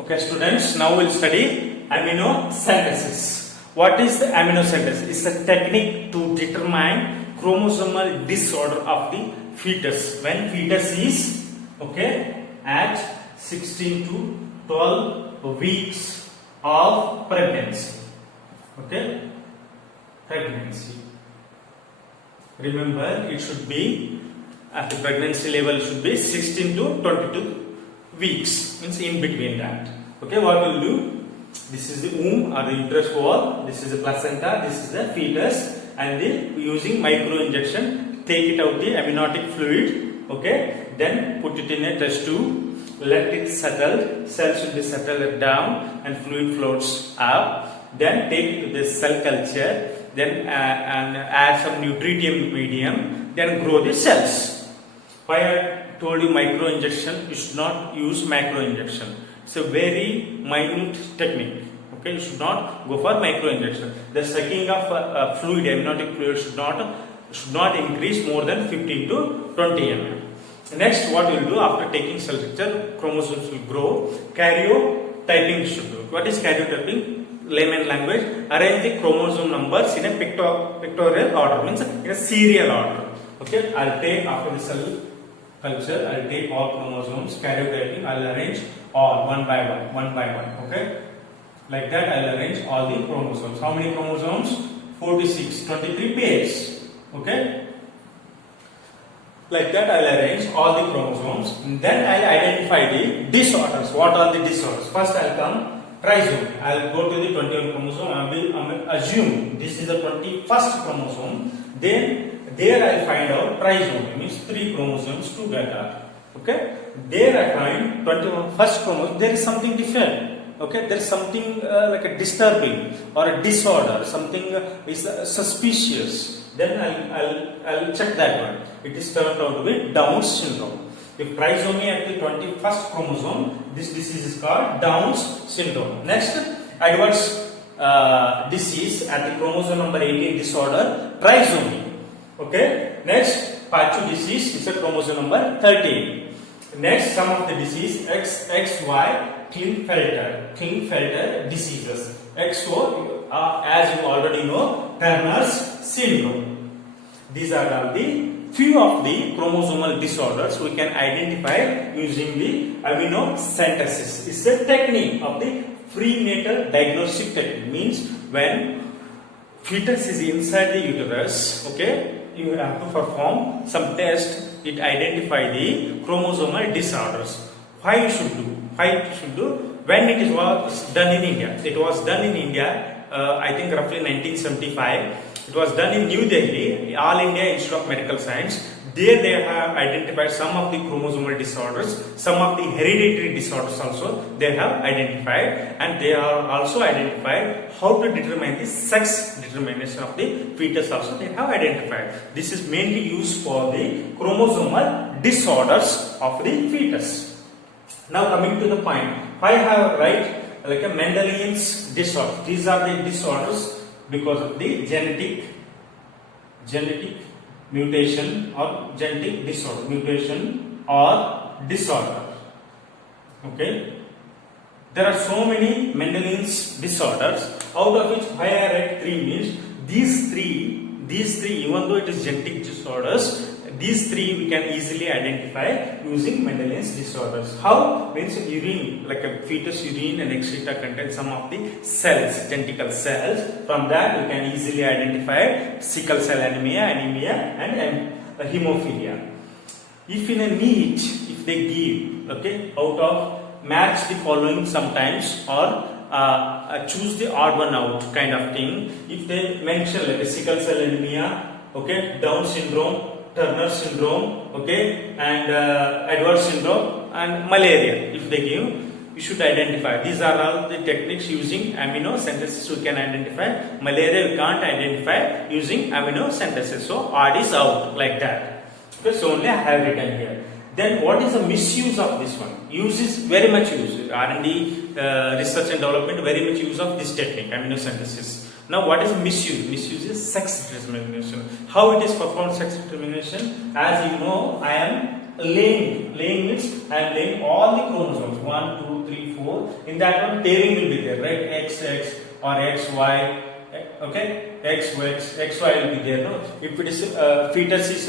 Okay, students, now we'll study amniocentesis. What is the amniocentesis? It's a technique to determine chromosomal disorder of the fetus. When fetus is at 16 to 12 weeks of pregnancy. Pregnancy. Remember, it should be at the pregnancy level should be 16 to 22 weeks, means in between that. What we'll do, this is the womb or the uterus wall, this is the placenta, this is the fetus, and using micro injection take it out the amniotic fluid, then put it in a test tube, let it settle, cells should be settled down and fluid floats up, then take it to the cell culture, then and add some nutritium medium, then grow the cells. Why I told you micro injection, you should not use macro injection. It's a very minute technique. You should not go for micro injection. The sucking of fluid, amniotic fluid should not increase more than 15 to 20 ml. Next, what we will do after taking cell culture, chromosomes will grow. Karyotyping should do. What is karyotyping? Layman language, arrange the chromosome numbers in a pictorial order, means in a serial order. I'll take after the cell culture, I'll take all chromosomes, karyotyping, I'll arrange all one by one. Like that, I'll arrange all the chromosomes. How many chromosomes? 46, 23 pairs. Like that, I'll arrange all the chromosomes. And then I'll identify the disorders. What are the disorders? First, I'll come trisomy. I'll go to the 21 chromosome. I will assume this is the 21st chromosome. Then there I find out trisomy, means 3 chromosomes together. There I find 21st chromosome. There is something different. There is something like a disturbing or a disorder. Something is suspicious. Then I'll check that one. It is turned out to be Down syndrome. If trisomy at the 21st chromosome, this disease is called Down syndrome. Next, adverse disease at the chromosome number 18 disorder, trisomy. Next, Pachu disease is a chromosome number 13. Next, some of the disease XY Klinefelter diseases. XO, as you already know, Turner's syndrome. These are all the few of the chromosomal disorders we can identify using the amniocentesis. It's a technique of the prenatal diagnostic technique. Means when fetus is inside the uterus, you have to perform some test. It identify the chromosomal disorders. Why you should do? When it was done in India. It was done in India, I think roughly 1975. It was done in New Delhi, All India Institute of Medical Science. There they have identified some of the chromosomal disorders, some of the hereditary disorders also they have identified, and they are also identified how to determine the sex determination of the fetus also they have identified. This is mainly used for the chromosomal disorders of the fetus. Now coming to the point, why have write like a Mendelian's disorder? These are the disorders because of the genetic mutation or genetic disorder, mutation or disorder. There are so many Mendelian's disorders, out of which why I write 3 means these three, even though it is genetic disorders, these 3 we can easily identify using Mendelian's disorders. How? Means urine, like a fetus urine and excreta contain some of the cells, genital cells. From that we can easily identify sickle cell anemia, and hemophilia. If in a meat, if they give, out of match the following sometimes or choose the odd one out kind of thing. If they mention like a sickle cell anemia, Down syndrome, Turner syndrome, and Edwards syndrome and malaria. If they give, you should identify. These are all the techniques using amniocentesis we can identify. Malaria we can't identify using amniocentesis. So odd is out like that. So only I have written here. Then what is the misuse of this one? Use is very much used. R&D, research and development, very much use of this technique, amniocentesis. Now what is misuse? Misuse is sex determination. How it is performed sex determination? As you know, I am laying means I am laying all the chromosomes 1, 2, 3, 4. In that one, pairing will be there, right? XX or XY. Okay, XY will be there. No, if it is fetus is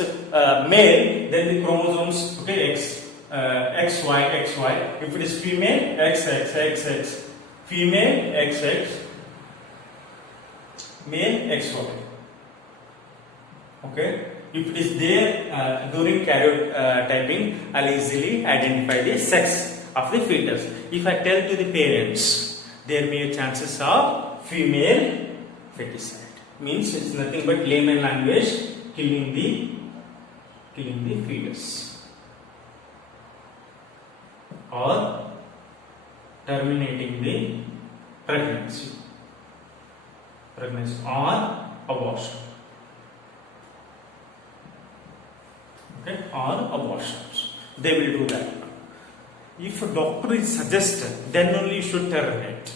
male, then the chromosomes okay XY. If it is female, XX. Female XX. Male XY. Okay. If it is there during karyotyping, I'll easily identify the sex of the fetus. If I tell to the parents, there may be chances of female feticide. Means it's nothing but layman language, killing the fetus or terminating the pregnancy or abortion. Okay, or abortions. They will do that. If a doctor is suggested, then only you should terminate.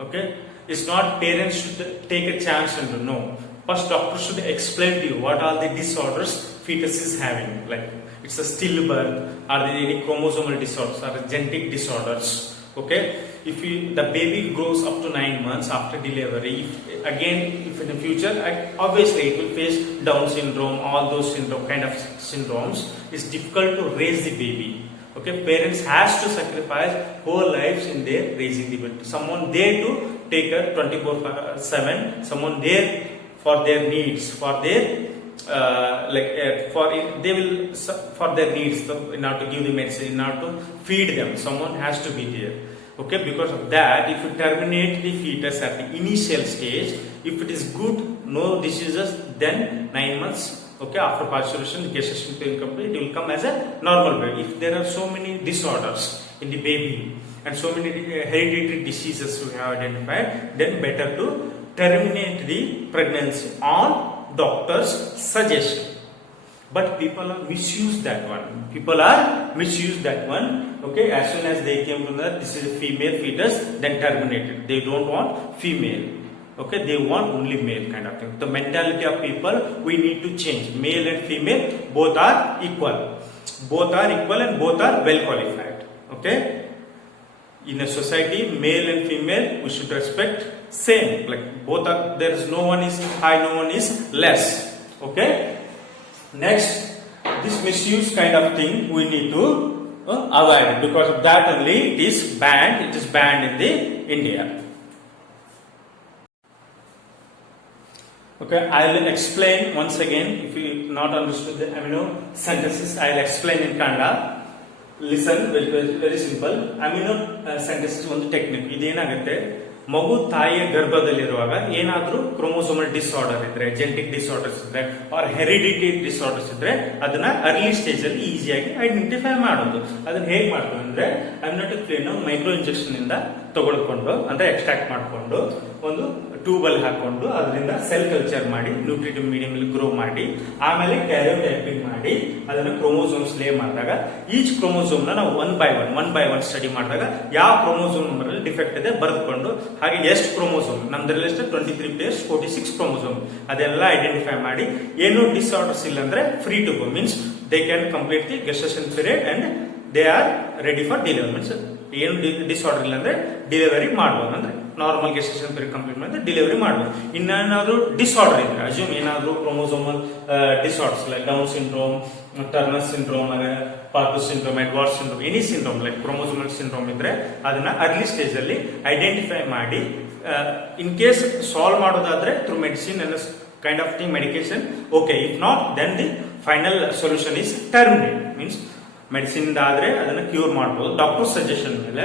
Okay, it's not parents should take a chance and no. First, doctor should explain to you what are the disorders fetus is having. Like it's a stillbirth, are there any chromosomal disorders, or genetic disorders. Okay, if the baby grows up to 9 months after delivery, if in the future, obviously it will face Down syndrome, all those kind of syndromes. It's difficult to raise the baby. Okay, parents has to sacrifice whole lives in their raising the baby. Someone there to take her 24/7. Someone there for their needs, for their they will for their needs, in order to give the medicine, in order to feed them. Someone has to be there. Okay, because of that, if you terminate the fetus at the initial stage, if it is good, no diseases, then 9 months. Okay, after parturition, the gestation period complete, it will come as a normal baby. If there are so many disorders in the baby and so many hereditary diseases we have identified, then better to terminate the pregnancy on doctor's suggestion. But people are misuse that one. Okay, as soon as they came to know this is a female fetus, then terminated. They don't want female. Okay, they want only male kind of thing. The mentality of people we need to change. Male and female both are equal. And both are well qualified. Okay, in a society, male and female we should respect same. Like both are. There is no one is high, no one is less. Okay. Next, this misuse kind of thing we need to avoid. Because of that only it is banned. It is banned in the India. Okay, I will explain once again. If you not understood the amniocentesis, I will explain in Kannada. Listen, very simple. Amniocentesis ಒಂದು technique. ಇದೇನಾಗುತ್ತೆ, ಮಗು ತಾಯಿಯ ಗರ್ಭದಲ್ಲಿರುವಾಗ ಏನಾದ್ರೂ chromosomal disorder ಇದ್ರೆ, genetic disorders ಇದ್ರೆ R heredity disorders ಇದ್ರೆ ಅದನ್ನ early stage ಅಲ್ಲಿ ಈಸಿಯಾಗಿ ಐಡೆಂಟಿಫೈ ಮಾಡೋದು. ಅದನ್ನ ಹೇಗೆ ಮಾಡ್ತೀವಿ ಅಂದ್ರೆ ಅಮ್ನಿಯೋಟಿಕ್ ಫ್ಲೂಯಿಡ್ ಮೈಕ್ರೋ ಇಂಜೆಕ್ಷನ್ ಇಂದ ತಗೊಳ್ಕೊಂಡು ಅಂದ್ರೆ ಎಕ್ಸ್ಟ್ರಾಕ್ಟ್ ಮಾಡ್ಕೊಂಡು ಒಂದು ಟ್ಯೂಬಲ್ ಹಾಕೊಂಡು ಅದರಿಂದ ಸೆಲ್ ಕಲ್ಚರ್ ಮಾಡಿ ನ್ಯೂಟ್ರಿಟಿವ್ ಮೀಡಿಯಂ ಅಲ್ಲಿ ಗ್ರೋ ಮಾಡಿ ಆಮೇಲೆ ಕ್ಯಾರಿಯೋಟೈಪಿಂಗ್ ಮಾಡಿ ಅದನ್ನ ಕ್ರೋಮೋಸೋಮ್ಸ್ ಲೇ ಮಾಡಿದಾಗ ಈಚ್ ಕ್ರೋಮೋಸೋಮ್ ನಾವು ಒನ್ ಬೈ ಒನ್ ಸ್ಟಡಿ ಮಾಡಿದಾಗ ಯಾವ ಕ್ರೋಮೋಸೋಮ್ ನಂಬರ್ ಅಲ್ಲಿ ಡಿಫೆಕ್ಟ್ ಇದೆ ಬರೆದುಕೊಂಡು ಹಾಗೆ ಎಷ್ಟು ಕ್ರೋಮೋಸೋಮ್ ನಮ್ದ್ರಲ್ಲಿ ಎಷ್ಟು 23 ಪೇರ್ಸ್ 46 ಕ್ರೋಮೋಸೋಮ್ ಅದೆಲ್ಲ ಐಡೆಂಟಿಫೈ ಮಾಡಿ ಏನು ಡಿಸಾರ್ಡರ್ಸ್ ಇಲ್ಲ ಅಂದ್ರೆ free to go means they can complete the gestation period and they are ready for delivery. Means ಏನು ಡಿಸಾರ್ಡರ್ ಇಲ್ಲ ಅಂದ್ರೆ ಡೆಲಿವರಿ ಮಾಡ್ಬೋದು, ಅಂದ್ರೆ ನಾರ್ಮಲ್ ಗೆಸ್ಟೇಷನ್ ಪೀರಿಯಡ್ ಕಂಪ್ಲೀಟ್ ಮಾಡಿದ್ರೆ ಡೆಲಿವರಿ ಮಾಡ್ಬೋದು. ಇನ್ನೇನಾದ್ರೂ ಡಿಸಾರ್ಡರ್ ಇದ್ರೆ ಅಸ್ಯೂಮ್ ಏನಾದ್ರೂ chromosomal disorders like Down syndrome, Turner syndrome, ಪಾರ್ಕಸ್ syndrome, Edward syndrome, any syndrome like chromosomal syndrome ಇದ್ರೆ ಅದನ್ನ ಅರ್ಲಿ ಸ್ಟೇಜ್ ಅಲ್ಲಿ ಐಡೆಂಟಿಫೈ ಮಾಡಿ ಇನ್ ಕೇಸ್ ಸಾಲ್ವ್ ಮಾಡೋದಾದ್ರೆ through medicine and kind of thing medication okay. If not then the final solution is terminate. Means medicine ಆದ್ರೆ ಅದನ್ನ cure ಮಾಡಬಹುದು doctor suggestion ಮೇಲೆ.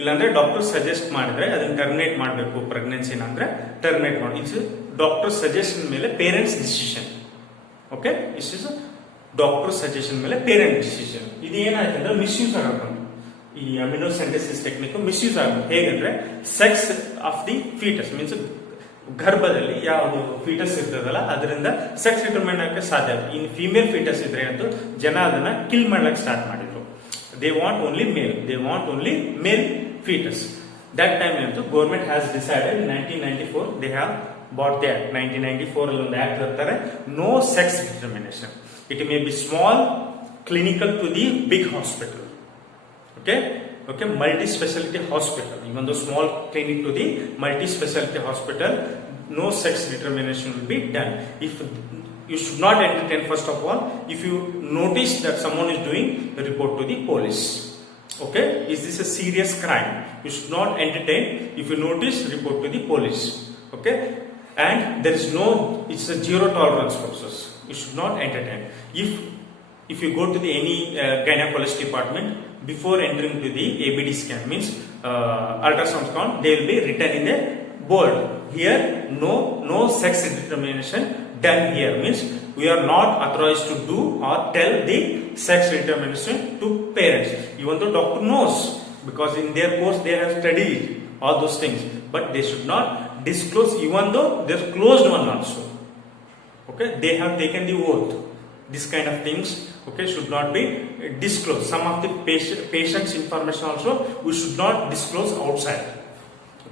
ಇಲ್ಲಾಂದ್ರೆ ಡಾಕ್ಟರ್ ಸಜೆಸ್ಟ್ ಮಾಡಿದ್ರೆ ಅದನ್ನ ಟರ್ಮಿನೇಟ್ ಮಾಡಬೇಕು ಪ್ರೆಗ್ನೆನ್ಸಿನ ಅಂದ್ರೆ ಟರ್ಮಿನೇಟ್ ಮಾಡಿ. ಇಟ್ಸ್ ಡಾಕ್ಟರ್ ಸಜೆಷನ್ ಮೇಲೆ parents decision. Okay, is is doctor suggestion ಮೇಲೆ ಪೇರೆಂಟ್ ಡಿಸಿಷನ್. ಇದು ಏನಾಯ್ತು ಅಂದ್ರೆ ಮಿಸ್ಯೂಸ್ ಆಗಬೇಕು. ಈ ಅಮ್ನಿಯೋಸೆಂಟೆಸಿಸ್ ಟೆಕ್ನಿಕ್ ಮಿಸ್ಯೂಸ್ ಆಗಬೇಕು. ಹೇಗಂದ್ರೆ sex of the foetus means ಗರ್ಭದಲ್ಲಿ ಯಾವುದು ಫೀಟಸ್ ಇರ್ತದಲ್ಲ ಅದರಿಂದ ಸೆಕ್ಸ್ ಡಿಟರ್ಮೈನ್ ಆಗಕ್ಕೆ ಸಾಧ್ಯ. ಇನ್ ಫೀಮೇಲ್ ಫೀಟಸ್ ಇದ್ರೆ ಅಂತೂ ಜನ ಅದನ್ನ ಕಿಲ್ ಮಾಡ್ಲಿಕ್ಕೆ ಸ್ಟಾರ್ಟ್ ಮಾಡಿದ್ರು. They want only male fetus. That time ಅಂತೂ government has decided 1994 they have bought the act. 1994 ಅಲ್ಲಿ ಒಂದು ಆಕ್ಟ್ ತರ್ತಾರೆ, no sex determination. It may be small clinical to the big hospital. Okay, multi-specialty hospital. Even though small clinic to the multi-specialty hospital, no sex determination will be done. If you should not entertain, first of all, if you notice that someone is doing, report to the police. Okay, is this a serious crime? You should not entertain. If you notice, report to the police. Okay, and there is no, it's a zero tolerance process. You should not entertain. If you go to the any gynecologist department, before entering to the ABD scan, means ultrasound scan, they will be written in a board. Here, no sex determination done here, means we are not authorized to do or tell the sex determination to parents. Even though doctor knows, because in their course they have studied all those things, but they should not disclose, even though they are closed one also. Okay, they have taken the oath. This kind of things, okay, should not be disclosed. Some of the patient's information also we should not disclose outside.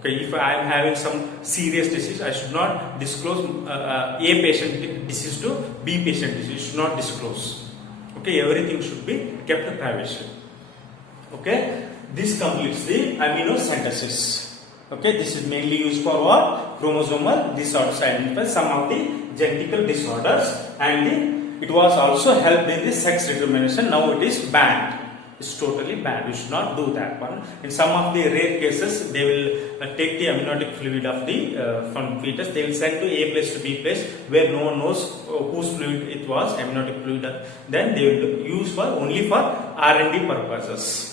Okay, if I am having some serious disease, I should not disclose A patient disease to B patient disease. Should not disclose. Okay, everything should be kept privacy. Okay, this completes the amniocentesis. Okay, this is mainly used for what? Chromosomal disorders, identify some of the genetical disorders, and it was also helped in the sex determination. Now it is banned. It's totally banned. You should not do that one. In some of the rare cases, they will take the amniotic fluid of the from fetus. They will send to A place to B place where no one knows whose fluid it was, amniotic fluid. Then they will use for only for R&D purposes.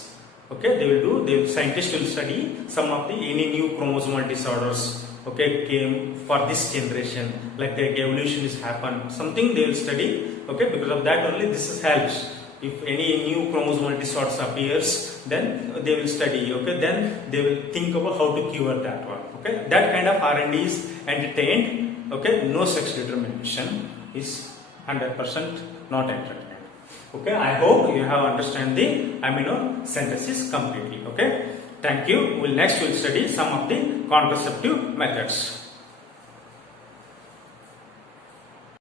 Okay, scientists will study some of the any new chromosomal disorders. Okay, came for this generation, like the evolution is happened, something they will study. Okay, because of that only this helps. If any new chromosomal disorders appears, then they will study. Okay, then they will think about how to cure that one. Okay, that kind of R&D is entertained. Okay, no sex determination is 100% not entertained. Okay, I hope you have understand the amniocentesis completely. Okay, thank you. Next we'll study some of the contraceptive methods.